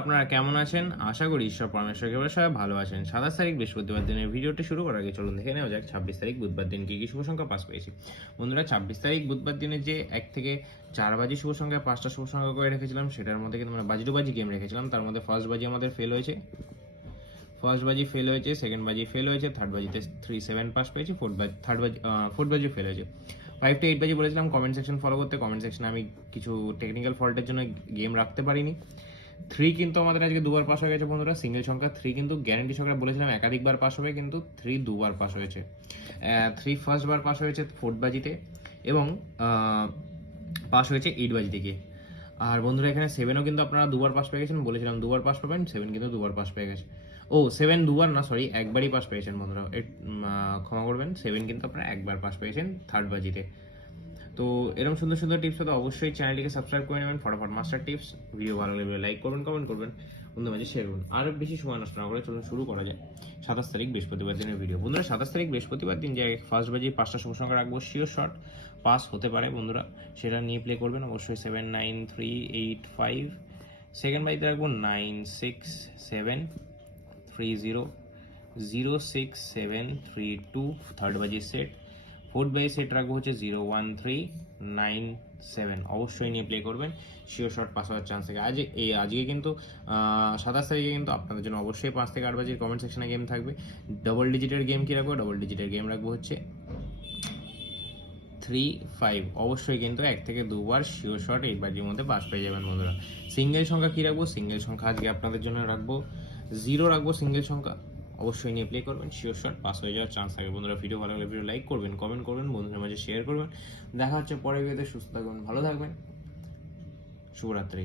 আপনারা কেমন আছেন? আশা করি ঈশ্বর পরমেশ্বর কৃপায় সবাই ভালো আছেন। 27 তারিখ বৃহস্পতিবার দিনের ভিডিওটি শুরু করার আগে চলুন দেখে নেওয়া যাক 26 তারিখ বুধবার দিন কি শুভ সংখ্যা পাস পেয়েছি। বন্ধুরা 26 তারিখ বুধবার দিনে যে 1 থেকে 4 বাজি শুভ সংখ্যা 5টা শুভ সংখ্যা করে রেখেছিলাম, সেটার মধ্যে কিন্তু আমরা বাজি টু বাজি গেম রেখেছিলাম। তার মধ্যে ফার্স্ট বাজি আমাদের ফেল হয়েছে, সেকেন্ড বাজি ফেল হয়েছে, থার্ড বাজিতে 3-7 পাস পেয়েছি, ফোর্থ বাজি ফেল হয়েছে। 5 to 8 বাজি বলেছিলাম কমেন্ট সেকশন ফলো করতে। কমেন্ট সেকশনে আমি কিছু টেকনিক্যাল ফল্টের জন্য গেম রাখতে পারিনি। 3 কিন্তু আমাদের আজকে দুবার পাস হয়ে গেছে বন্ধুরা। সিঙ্গেল সংখ্যা 3 কিন্তু গ্যারান্টি সংখ্যা বলেছিলাম একাধিকবার পাস হবে, কিন্তু 3 দুবার পাস হয়েছে। 3 ফার্স্ট বার পাস হয়েছে ফোর্থ বাজিতে, এবং পাস হয়েছে 8 বাজি থেকে। আর বন্ধুরা এখানে 7ও কিন্তু আপনারা দুবার পাস পেয়ে গেছেন, বলেছিলাম দুবার পাস পাবেন, 7 কিন্তু দুবার পাস পেয়ে গেছে। 7 দুবার না, সরি, একবারই পাস পেয়েছেন বন্ধুরা, ক্ষমা করবেন। 7 কিন্তু আপনারা একবার পাস পেয়েছেন থার্ড বাজিতে। তো এরকম সুন্দর সুন্দর টিপস হতে অবশ্যই চ্যানেলটিকে সাবস্ক্রাইব করে নেবেন। ফটাফট মাস্টার টিপস ভিডিও ভালো লাগলে লাইক করবেন, কমেন্ট করবেন, বন্ধুদের মাঝে শেয়ার করুন। আর বেশি সময় নষ্ট না করে চলুন শুরু করা যায় 27 তারিখ বৃহস্পতিবার দিনের ভিডিও। বন্ধুরা 27 তারিখ বৃহস্পতিবার দিন যে ফার্স্ট বাজি 5টা শুভ সংখ্যা রাখবো, শিওর শর্ট পাস হতে পারে বন্ধুরা, সেটা নিয়ে প্লে করবেন অবশ্যই। 7, 9, 3, 8, 5। সেকেন্ড বাজিতে রাখবো 9, 6, 7, 3, 0, 0, 6, 7, 3, 2। থার্ড বাজি সেট। ফোর্থ বাই সেট রাখবো হচ্ছে 0, 1, 3, 9, 7। অবশ্যই নিয়ে প্লে করবেন, শিওর শট পাস হওয়ার চান্স থাকে। আজকে কিন্তু 27 তারিখে কিন্তু আপনাদের জন্য অবশ্যই 5 থেকে 8 বাজির কমেন্ট সেকশনে গেম থাকবে। ডবল ডিজিটের গেম কি রাখবো? ডবল ডিজিটের গেম রাখবো হচ্ছে 3, 5। অবশ্যই কিন্তু 1 থেকে 2বার শিওর শট 8 বাজির মধ্যে পাস পেয়ে যাবেন বন্ধুরা। সিঙ্গেল সংখ্যা কি রাখবো? সিঙ্গেল সংখ্যা আজকে আপনাদের জন্য রাখবো 0 রাখবো সিঙ্গেল সংখ্যা। অবশ্যই নিয়ে প্লে করবেন, শিওর শট পাস হয়ে যাওয়ার চান্স থাকে বন্ধুরা। ভিডিও ভালো লাগলে ভিডিও লাইক করবেন, কমেন্ট করবেন, বন্ধুদের মাঝে শেয়ার করবেন। দেখা হচ্ছে পরের ভিডিওতে। সুস্থ থাকবেন, ভালো থাকবেন, শুভরাত্রি।